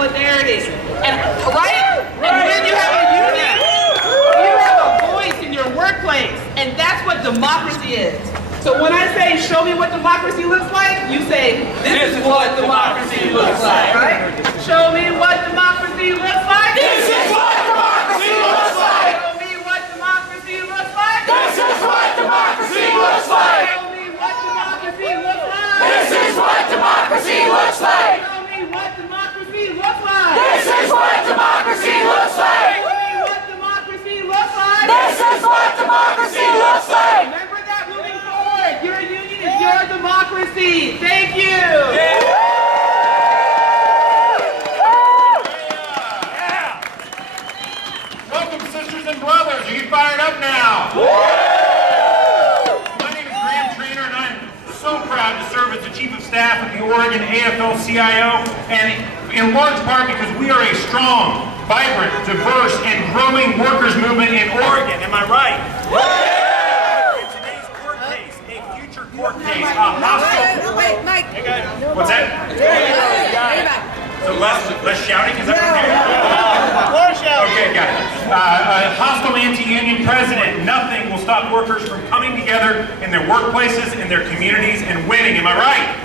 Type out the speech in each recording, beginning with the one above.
solidarity. And right? And when you have a union, you have a voice in your workplace. And that's what democracy is. So when I say, show me what democracy looks like, you say, this is what democracy looks like, right? Show me what democracy looks like. This is what democracy looks like. Show me what democracy looks like. This is what democracy looks like. Show me what democracy looks like. This is what democracy looks like. Show me what democracy looks like. This is what democracy looks like. Show me what democracy looks like. This is what democracy looks like. Remember that moving forward. Your union is your democracy. Thank you. Welcome, sisters and brothers. Are you fired up now? My name is Graham Trainer, and I'm so proud to serve as the Chief of Staff of the Oregon AFL-CIO, and in large part because we are a strong, vibrant, diverse, and growing workers' movement in Oregon. Am I right? In today's court case, a future court case, a hostile... Wait, Mike. Hey guys, what's that? So less shouting? Is that okay? More shouting. Okay, got it. A hostile anti-union president. Nothing will stop workers from coming together in their workplaces, in their communities, and winning. Am I right?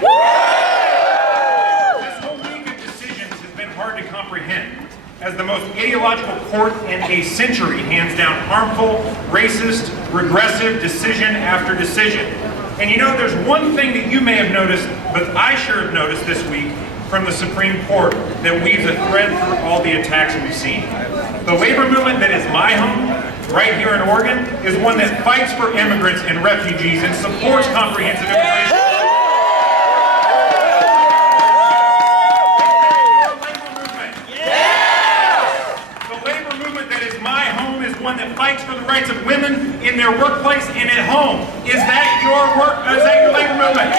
This whole week of decisions has been hard to comprehend, as the most ideological court in a century hands down harmful, racist, regressive decision after decision. And you know, there's one thing that you may have noticed, but I sure have noticed this week from the Supreme Court that weaves a thread through all the attacks we've seen. The labor movement that is my home, right here in Oregon, is one that fights for immigrants and refugees and supports comprehensive immigration. The labor movement that is my home is one that fights for the rights of women in their workplace and at home. Is that your work? Is that your labor movement?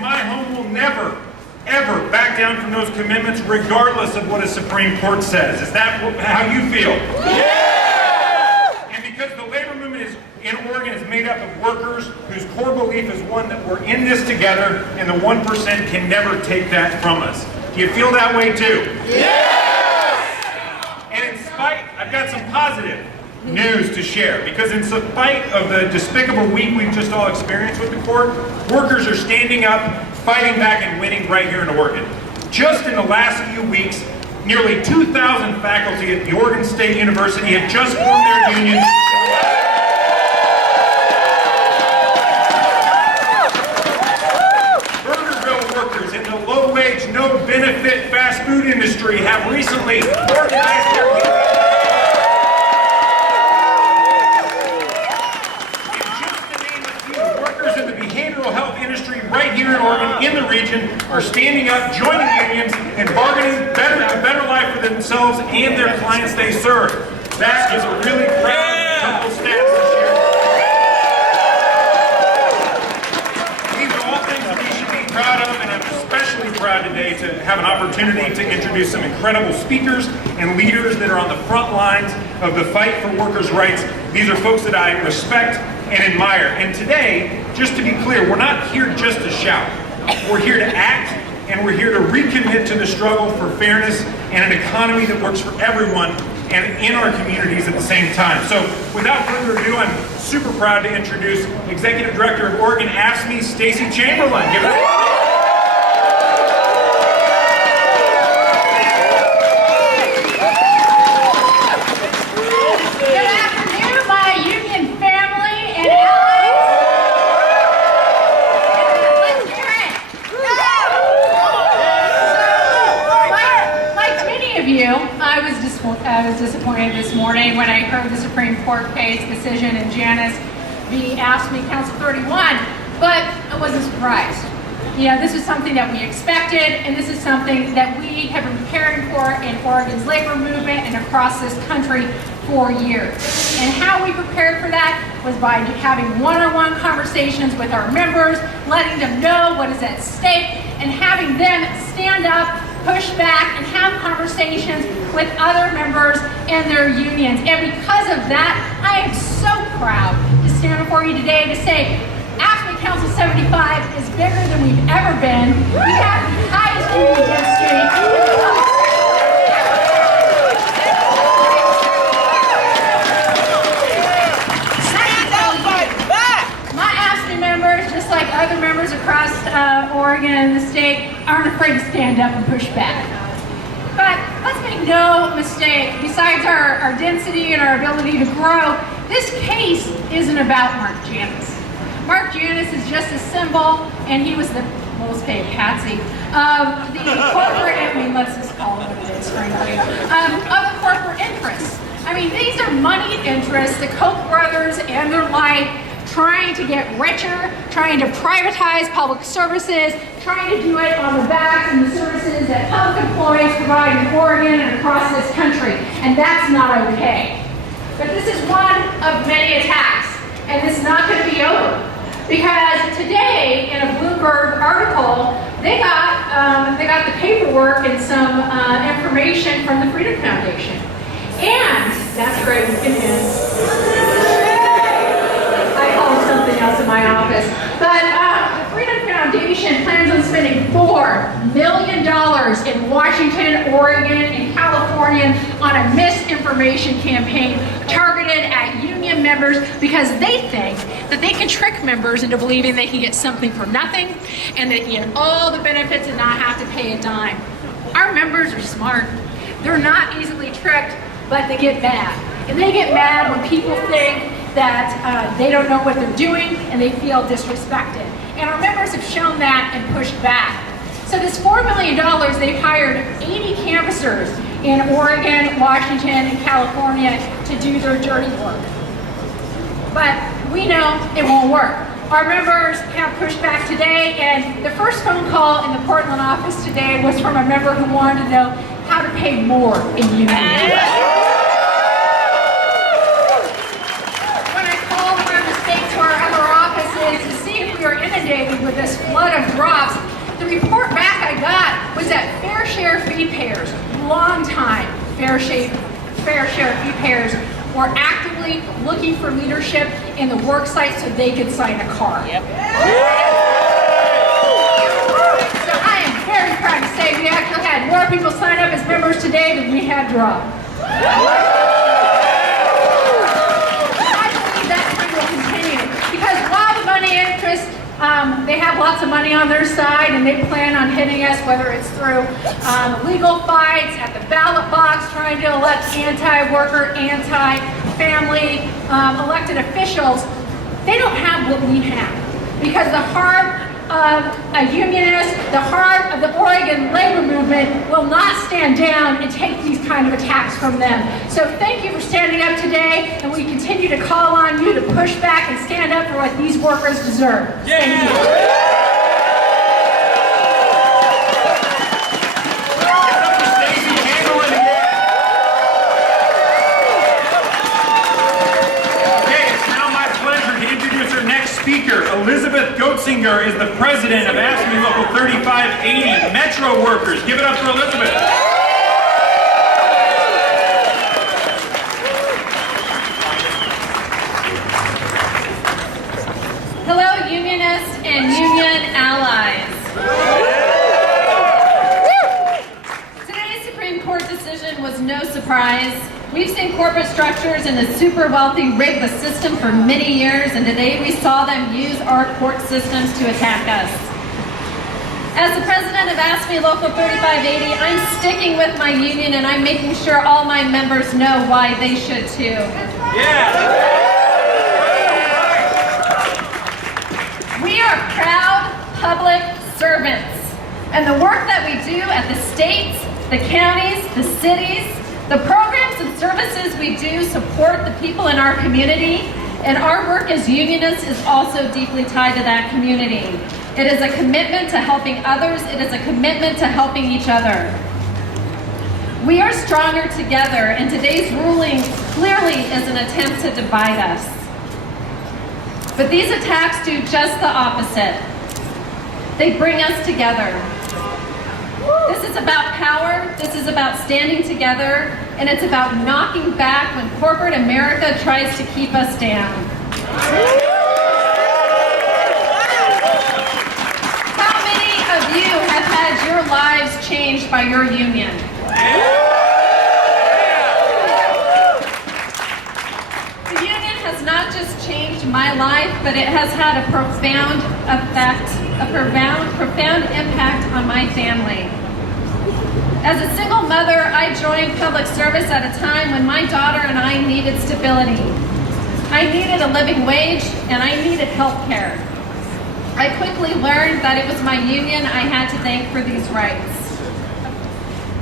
My home will never, ever back down from those commitments, regardless of what a Supreme Court says. Is that how you feel? Yeah! And because the labor movement in Oregon is made up of workers whose core belief is one that we're in this together, and the 1% can never take that from us. Do you feel that way too? Yes! And in spite, I've got some positive news to share, because in spite of the despicable week we've just all experienced with the court, workers are standing up, fighting back, and winning right here in Oregon. Just in the last few weeks, nearly 2,000 faculty at the Oregon State University have just formed their unions. Burgerville workers in the low-wage, no-benefit fast food industry have recently organized their unions. Right here in Oregon, in the region, are standing up, joining unions, and bargaining a better life for themselves and their clients they serve. That is a really proud couple stats to share. These are all things that we should be proud of, and I'm especially proud today to have an opportunity to introduce some incredible speakers and leaders that are on the front lines of the fight for workers' rights. These are folks that I respect and admire. And today, just to be clear, we're not here just to shout. We're here to act, and we're here to recommit to the struggle for fairness and an economy that works for everyone and in our communities at the same time. So without further ado, I'm super proud to introduce Executive Director of Oregon AFSCME, Stacey Chamberlain. Give it a I was disappointed this morning when I heard the Supreme Court case decision in Janus v. AFSCME Council 31, but I wasn't surprised. You know, this is something that we expected, and this is something that we have been preparing for in Oregon's labor movement and across this country for years. And how we prepared for that was by having one-on-one conversations with our members, letting them know what is at stake, and having them stand up, push back, and have conversations with other members and their unions. And because of that, I am so proud to stand before you today to say AFSCME Council 75 is bigger than we've ever been. We have the highest aren't afraid to stand up and push back. But let's make no mistake, besides our density and our ability to grow, this case isn't about Mark Janus. Mark Janus is just a symbol, and he was the most paid patsy of the corporate, I mean, let's just call it what it is, frankly, of the corporate interests. I mean, these are money interests, the Koch brothers and their like, trying to get richer, trying to privatize public services, trying to do it on the backs and the services that public employees provide in Oregon and across this country, and that's not okay. But this is one of many attacks, and it's not going to be over. Because today, in a Bloomberg article, they got the paperwork and some information from the Freedom Foundation. And that's great, we can end. I call it something else in my office. But the Freedom Foundation plans on spending $4 million in Washington, Oregon, and California on a misinformation campaign targeted at union members because they think that they can trick members into believing they can get something for nothing and they can get all the benefits and not have to pay a dime. Our members are smart. They're not easily tricked, but they get mad. And they get mad when people think that they don't know what they're doing and they feel disrespected. And our members have shown that and pushed back. So this $4 million, they've hired 80 canvassers in Oregon, Washington, and California to do their dirty work. But we know it won't work. Our members have pushed back today, and the first phone call in the Portland office today was from a member who wanted to know how to pay more in union dues. To see if we were inundated with this flood of drops, the report back I got was that fair share fee payers, long-time fair share fee payers, were actively looking for leadership in the work site so they could sign a card. Yep. So I am very proud to say we actually had more people sign up as members today than we had drop. They have lots of money on their side and they plan on hitting us, whether it's through legal fights, at the ballot box, trying to elect anti-worker, anti-family elected officials. They don't have what we have, because the heart of a unionist, the heart of the Oregon labor movement will not stand down and take these kind of attacks from them. So thank you for standing up today, and we continue to call on you to push back and stand up for what these workers deserve. Thank you. Speaker Elizabeth Goetzinger is the president of AFSCME Local 3580 Metro Workers. Give it up for Elizabeth. Hello, unionists and union allies. Today's Supreme Court decision was no surprise. We've seen corporate structures and the super wealthy rig the system for many years, and today we saw them use our court systems to attack us. As the president of AFSCME Local 3580, I'm sticking with my union and I'm making sure all my members know why they should too. Yeah. We are proud public servants, and the work that we do at the states, the counties, the cities, the programs and services we do support the people in our community, and our work as unionists is also deeply tied to that community. It is a commitment to helping others. It is a commitment to helping each other. We are stronger together, and today's ruling clearly is an attempt to divide us. But these attacks do just the opposite. They bring us together. This is about power, this is about standing together, and it's about knocking back when corporate America tries to keep us down. How many of you have had your lives changed by your union? The union has not just just changed my life, but it has had a profound effect, a profound impact on my family. As a single mother, I joined public service at a time when my daughter and I needed stability. I needed a living wage, and I needed health care. I quickly learned that it was my union I had to thank for these rights.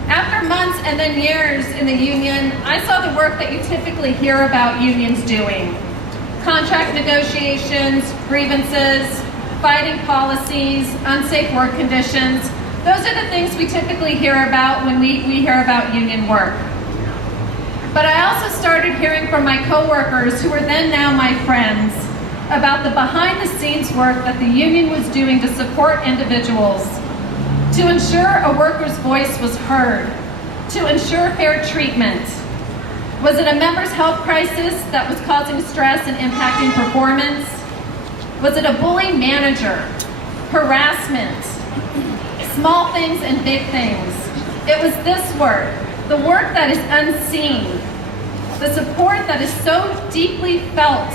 After months and then years in the union, I saw the work that you typically hear about unions doing. Contract negotiations, grievances, fighting policies, unsafe work conditions. Those are the things we typically hear about when we hear about union work. But I also started hearing from my coworkers, who were then now my friends, about the behind-the-scenes work that the union was doing to support individuals, to ensure a worker's voice was heard, to ensure fair treatment. Was it a member's health crisis that was causing stress and impacting performance? Was it a bully manager, harassment, small things and big things? It was this work, the work that is unseen, the support that is so deeply felt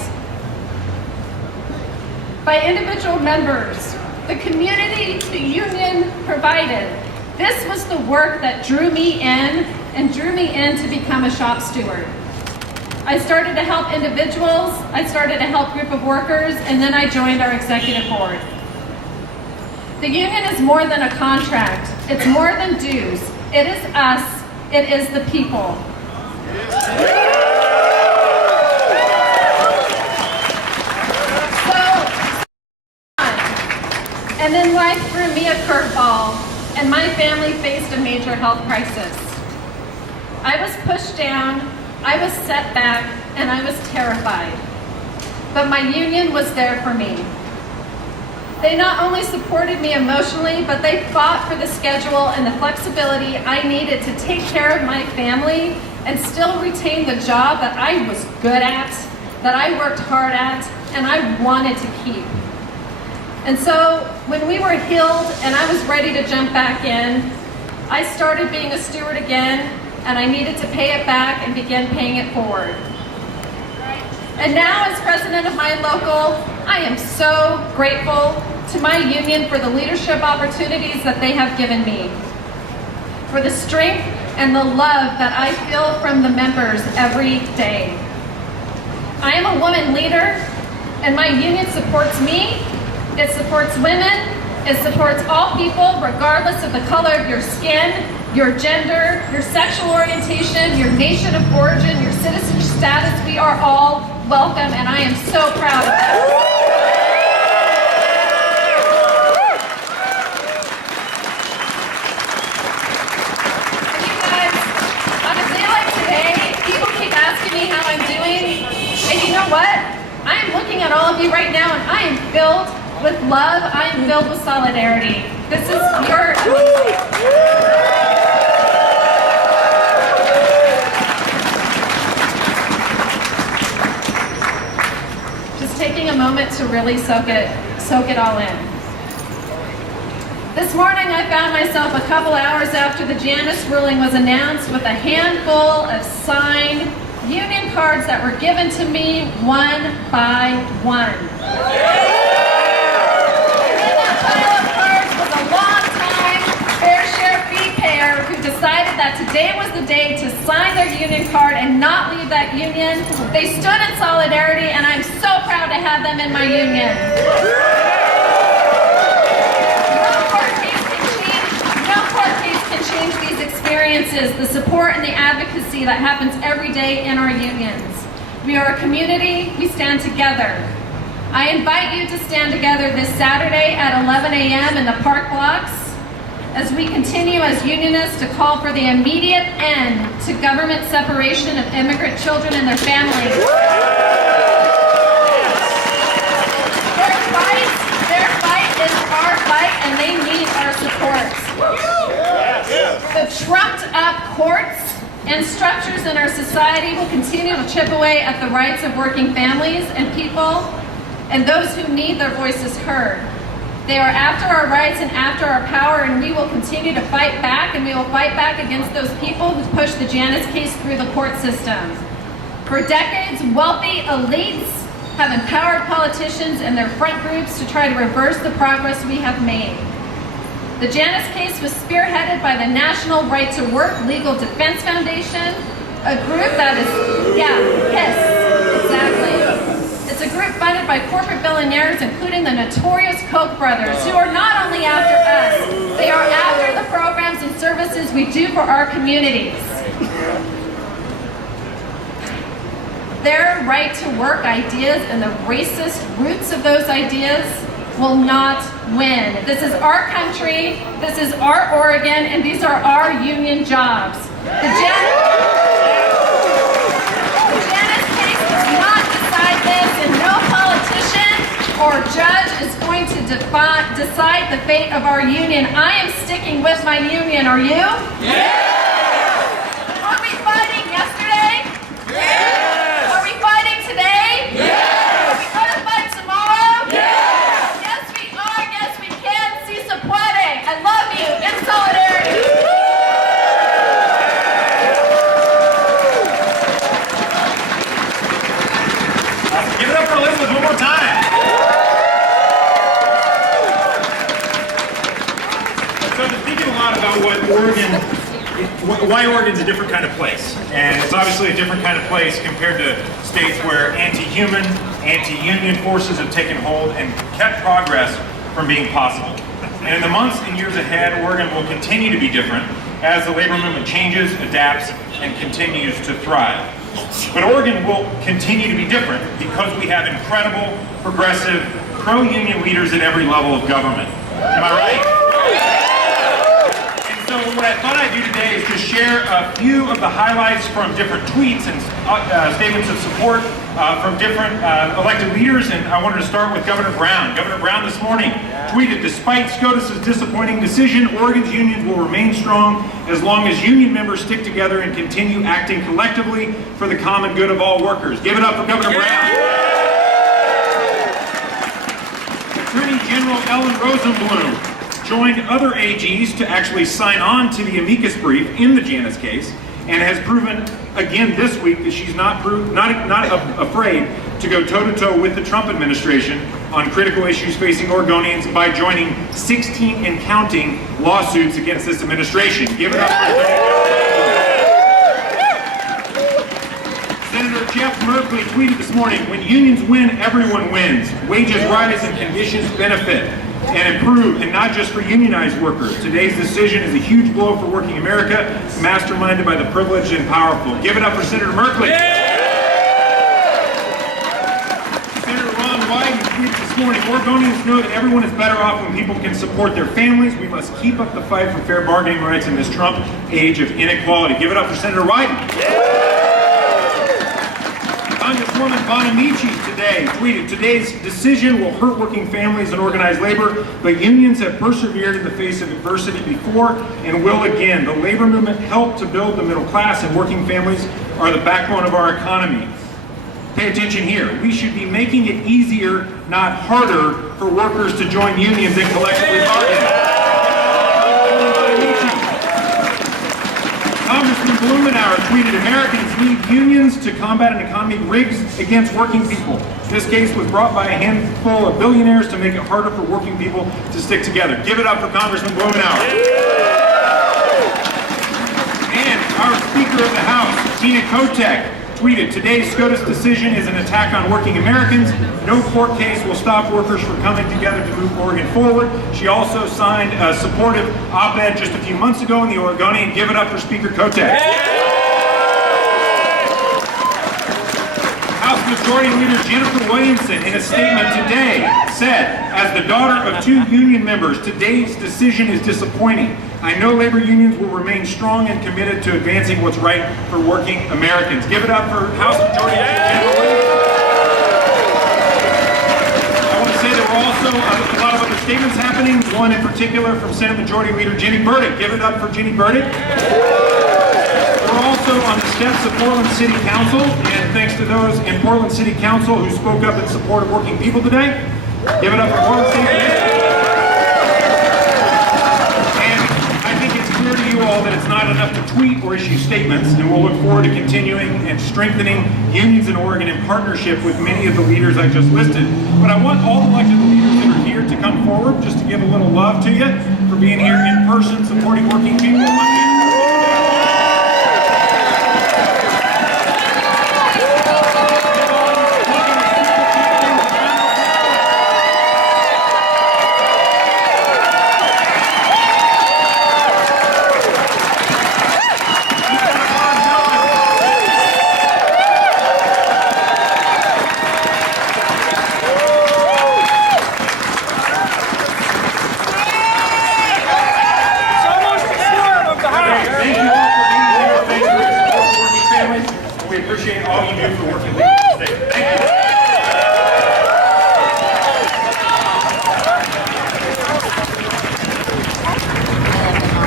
by individual members, the community the union provided. This was the work that drew me in to become a shop steward. I started to help individuals, I started to help a group of workers, and then I joined our executive board. The union is more than a contract. It's more than dues. It is us. It is the people. And then life threw me a curveball, and my family faced a major health crisis. I was pushed down, I was set back, and I was terrified. But my union was there for me. They not only supported me emotionally, but they fought for the schedule and the flexibility I needed to take care of my family and still retain the job that I was good at, that I worked hard at, and I wanted to keep. And so when we were healed and I was ready to jump back in, I started being a steward again, and I needed to pay it back and begin paying it forward. And now, as president of my local, I am so grateful to my union for the leadership opportunities that they have given me, for the strength and the love that I feel from the members every day. I am a woman leader, and my union supports me. It supports women. It supports all people, regardless of the color of your skin, your gender, your sexual orientation, your nation of origin, your citizen status. We are all welcome, and I am so proud of that. And you guys, on a day like today, people keep asking me how I'm doing, and you know what? I am looking at all of you right now, and I am filled with love. I am filled with solidarity. This is your... Just taking a moment to really soak it all in. This morning I found myself a couple hours after the Janus ruling was announced with a handful of signed union cards that were given to me one by one. Who decided that today was the day to sign their union card and not leave that union. They stood in solidarity, and I'm so proud to have them in my union. No court case can change these experiences, the support and the advocacy that happens every day in our unions. We are a community, we stand together. I invite you to stand together this Saturday at 11 a.m. in the park blocks, as we continue as unionists to call for the immediate end to government separation of immigrant children and their families. Their fight is our fight, and they need our support. The trumped up courts and structures in our society will continue to chip away at the rights of working families and people and those who need their voices heard. They are after our rights and after our power, and we will continue to fight back, and we will fight back against those people who push the Janus case through the court system. For decades, wealthy elites have empowered politicians and their front groups to try to reverse the progress we have made. The Janus case was spearheaded by the National Right to Work Legal Defense Foundation, a group that is, exactly. It's a group funded by corporate billionaires, including the notorious Koch brothers, who are not only after us, they are after the programs and services we do for our communities. Their right to work ideas and the racist roots of those ideas will not win. This is our country, this is our Oregon, and these are our union jobs. The Janus case does not decide this, and no politician or judge is going to decide the fate of our union. I am sticking with my union. Are you? Yeah! Were we fighting yesterday? Yeah! Are we fighting today? Yeah! Are we going to fight tomorrow? Yeah! Yes, we are. Yes, we can. Si se puede. I love you. In solidarity. Give it up for Elizabeth one more time. So I've been thinking a lot about why Oregon's a different kind of place. And it's obviously a different kind of place compared to states where anti-human, anti-union forces have taken hold and kept progress from being possible. And in the months and years ahead, Oregon will continue to be different as the labor movement changes, adapts, and continues to thrive. But Oregon will continue to be different because we have incredible, progressive, pro-union leaders at every level of government. Am I right? And so what I thought I'd do today is just share a few of the highlights from different tweets and statements of support from different elected leaders, and I wanted to start with Governor Brown. Governor Brown this morning tweeted, "Despite SCOTUS's disappointing decision, Oregon's unions will remain strong as long as union members stick together and continue acting collectively for the common good of all workers." Give it up for Governor Brown. Attorney General Ellen Rosenblum joined other AGs to actually sign on to the amicus brief in the Janus case, and has proven again this week that she's not afraid to go toe-to-toe with the Trump administration on critical issues facing Oregonians by joining 16 and counting lawsuits against this administration. Give it up for Senator Jeff Merkley tweeted this morning, "When unions win, everyone wins. Wages rise and conditions benefit and improve, and not just for unionized workers. Today's decision is a huge blow for working America, masterminded by the privileged and powerful." Give it up for Senator Merkley. Senator Ron Wyden tweeted this morning, "Oregonians know that everyone is better off when people can support their families. We must keep up the fight for fair bargaining rights in this Trump age of inequality." Give it up for Senator Wyden. Congresswoman Bonamici today tweeted, "Today's decision will hurt working families and organized labor, but unions have persevered in the face of adversity before and will again. The labor movement helped to build the middle class, and working families are the backbone of our economy." Pay attention here. We should be making it easier, not harder, for workers to join unions and collectively bargain. Congressman Blumenauer tweeted, "Americans need unions to combat an economy rigged against working people. This case was brought by a handful of billionaires to make it harder for working people to stick together." Give it up for Congressman Blumenauer. And our Speaker of the House, Tina Kotek, tweeted, "Today's SCOTUS decision is an attack on working Americans. No court case will stop workers from coming together to move Oregon forward." She also signed a supportive op-ed just a few months ago in the Oregonian. Give it up for Speaker Kotek. House Majority Leader Jennifer Williamson, in a statement today, said, "As the daughter of 2 union members, today's decision is disappointing. I know labor unions will remain strong and committed to advancing what's right for working Americans." Give it up for House Majority Leader Jennifer Williamson. I want to say there were also a lot of other statements happening, one in particular from Senate Majority Leader Ginny Burdick. Give it up for Ginny Burdick. We're also on the steps of Portland City Council, and thanks to those in Portland City Council who spoke up in support of working people today. Give it up for Portland City Council. And I think it's clear to you all all that it's not enough to tweet or issue statements, and we'll look forward to continuing and strengthening unions in Oregon in partnership with many of the leaders I just listed. But I want all the elected leaders that are here to come forward just to give a little love to you for being here in person, supporting working people. We appreciate all you do for working people today. Thank you.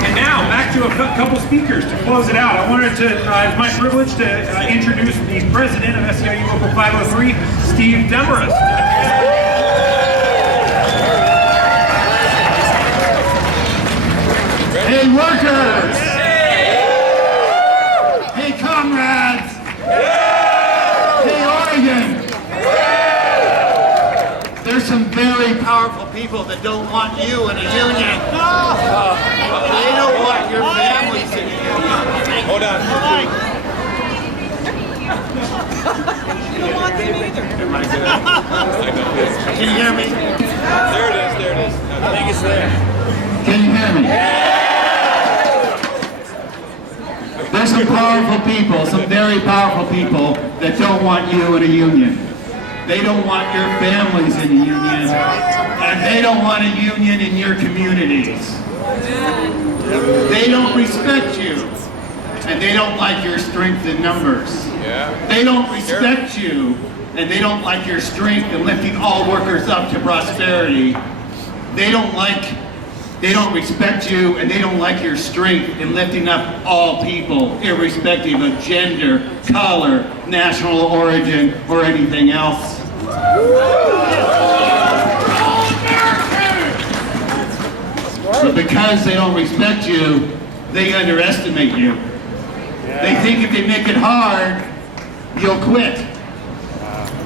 And now, back to a couple speakers to close it out. I wanted to, it's my privilege to introduce the president of SEIU Local 503, Steve Demarest. Hey, workers! Hey, comrades! Hey, Oregon! There's some very powerful people that don't want you in a union. They don't want your families in a union. Hold on. You don't want them either. Can you hear me? There it is, there it is. I think it's there. Can you hear me? There's some powerful people, some very powerful people that don't want you in a union. They don't want your families in a union, and they don't want a union in your communities. They don't respect you, and they don't like your strength in numbers. They don't respect you, and they don't like your strength in lifting all workers up to prosperity. They don't respect you, and they don't like your strength in lifting up all people, irrespective of gender, color, national origin, or anything else. But because they don't respect you, they underestimate you. They think if they make it hard, you'll quit.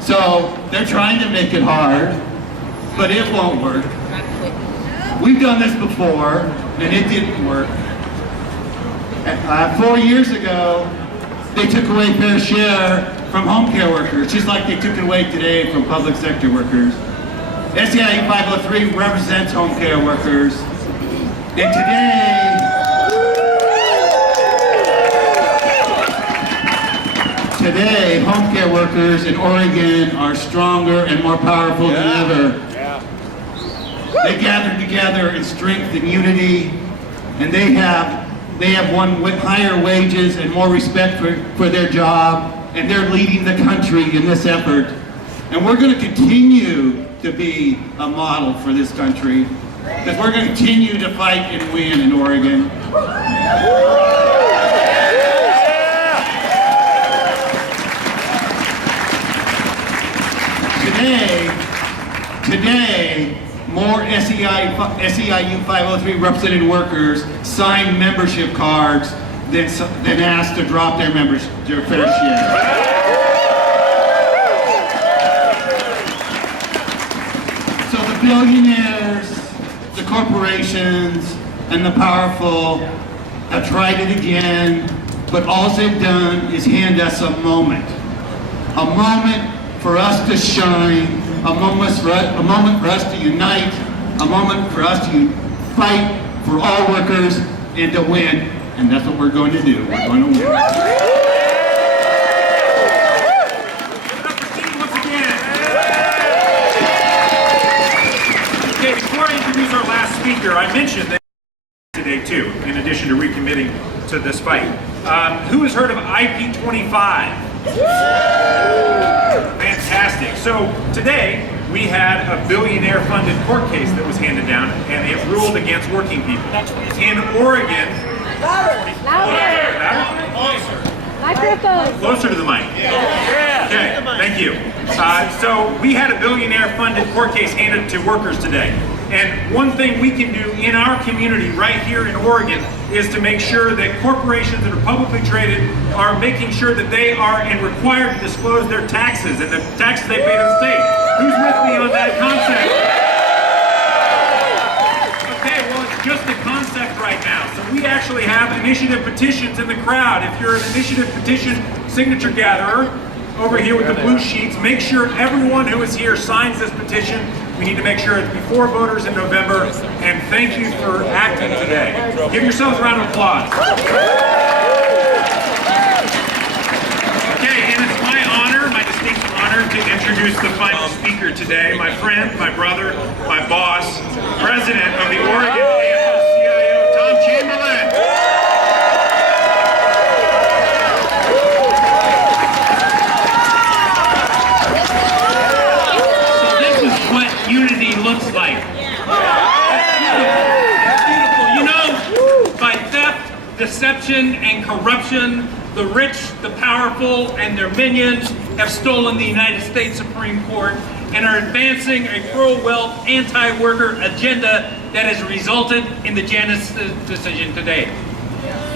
So they're trying to make it hard, but it won't work. We've done this before, and it didn't work. 4 years ago, they took away fair share from home care workers, just like they took it away today from public sector workers. SEIU 503 represents home care workers, and today, home care workers in Oregon are stronger and more powerful than ever. They gathered together in strength and unity, and they have won with higher wages and more respect for their job, and they're leading the country in this effort. And we're going to continue to be a model for this country, because we're going to continue to fight and win in Oregon. Today, more SEIU 503 represented workers signed membership cards than asked to drop their fair share. So the billionaires, the corporations, and the powerful have tried it again, but all they've done is hand us a moment for us to shine, a moment for us to unite, a moment for us to fight for all workers and to win. And that's what we're going to do. We're going to win. Give it up for Steve once again. Okay, before I introduce our last speaker, I mentioned that today too, in addition to recommitting to this fight. Who has heard of IP25? Fantastic. So today we had a billionaire-funded court case that was handed down, and it ruled against working people. In Oregon, closer to the mic. Okay, thank you. So we had a billionaire-funded court case handed to workers today. And one thing we can do in our community right here in Oregon is to make sure that corporations that are publicly traded are making sure that they are and required to disclose their taxes and the taxes they pay to the state. Who's with me on that concept? Okay, well, it's just a concept right now. So we actually have initiative petitions in the crowd. If you're an initiative petition signature gatherer over here with the blue sheets, make sure everyone who is here signs this petition. We need to make sure it's before voters in November, and thank you for acting today. Give yourselves a round of applause. Okay, and it's my honor, my distinct honor, to introduce the final speaker today, my friend, my brother, my boss, president of the Oregon AFSCME, Tom Chamberlain. Unity looks like. It's beautiful. You know, by theft, deception, and corruption, the rich, the powerful, and their minions have stolen the United States Supreme Court and are advancing a pro-wealth, anti-worker agenda that has resulted in the Janus decision today.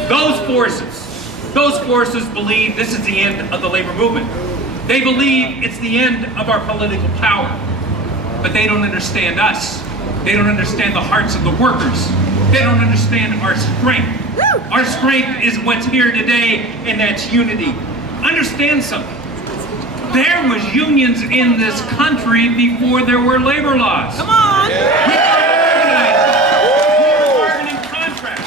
Those forces believe this is the end of the labor movement. They believe it's the end of our political power. But they don't understand us. They don't understand the hearts of the workers. They don't understand our strength. Our strength is what's here today, and that's unity. Understand something. There was unions in this country before there were labor laws. Come on! We were bargaining contracts.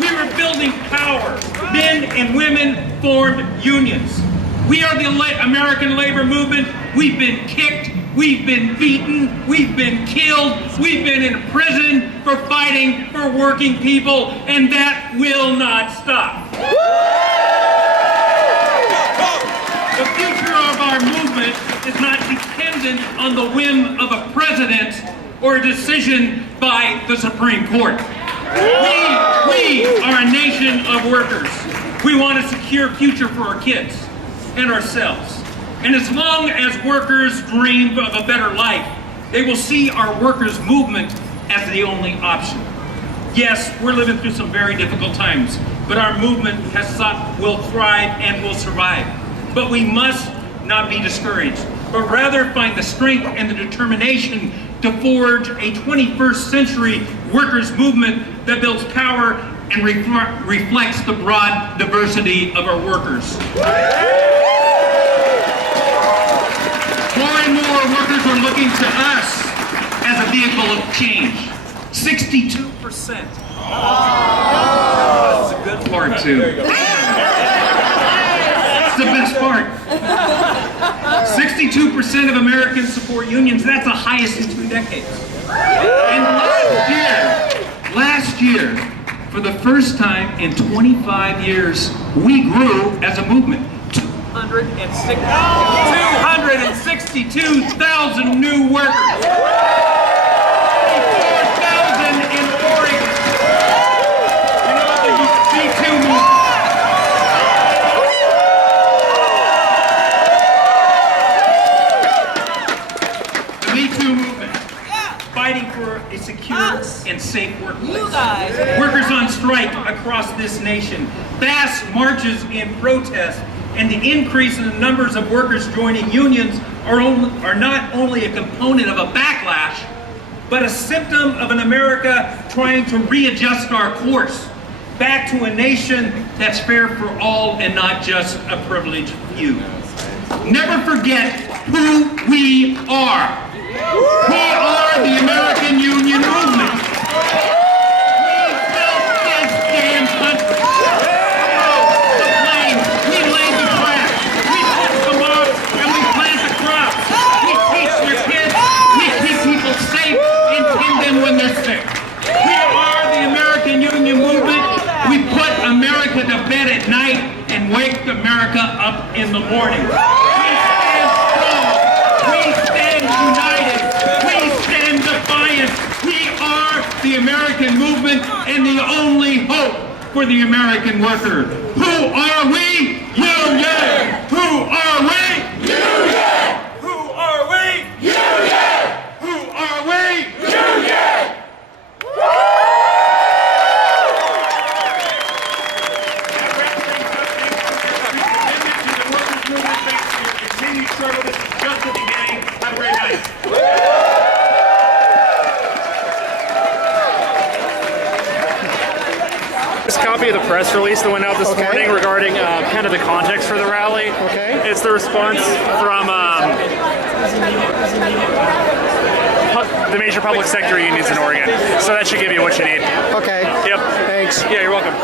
We were building power. Men and women formed unions. We are the American labor movement. We've been kicked. We've been beaten, we've been killed, we've been in prison for fighting for working people, and that will not stop. The future of our movement is not dependent on the whim of a president or a decision by the Supreme Court. We are a nation of workers. We want a secure future for our kids and ourselves. And as long as workers dream of a better life, they will see our workers' movement as the only option. Yes, we're living through some very difficult times, but our movement will thrive and will survive. But we must not be discouraged, but rather find the strength and the determination to forge a 21st century workers' movement that builds power and reflects the broad diversity of our workers. More and more workers are looking to us as a vehicle of change. 62%. That's a good part, too. It's the best part. 62% of Americans support unions. That's the highest in 2 decades. And last year, for the first time in 25 years, we grew as a movement. 262,000 new workers. 4,000 in Oregon. You know, the Me Too movement. The Me Too movement. Fighting for a secure and safe workplace. Workers on strike across this nation. Vast marches in protest. And the increase in the numbers of workers joining unions are not only a component of a backlash, but a symptom of an America trying to readjust our course back to a nation that's fair for all and not just a privileged few. Never forget who we are. We are the American Union Movement. When they're sick. We are the American Union Movement. We put America to bed at night and wake America up in the morning. We stand strong. We stand united. We stand defiant. We are the American movement and the only hope for the American worker. Who are we? Union! Who are we? Union! Who are we? Union! Who are we? Union! press release that went out this morning regarding kind of the context for the rally. Okay. It's the response from the major public sector unions in Oregon. So that should give you what you need. Okay. Yep. Thanks. Yeah, you're welcome.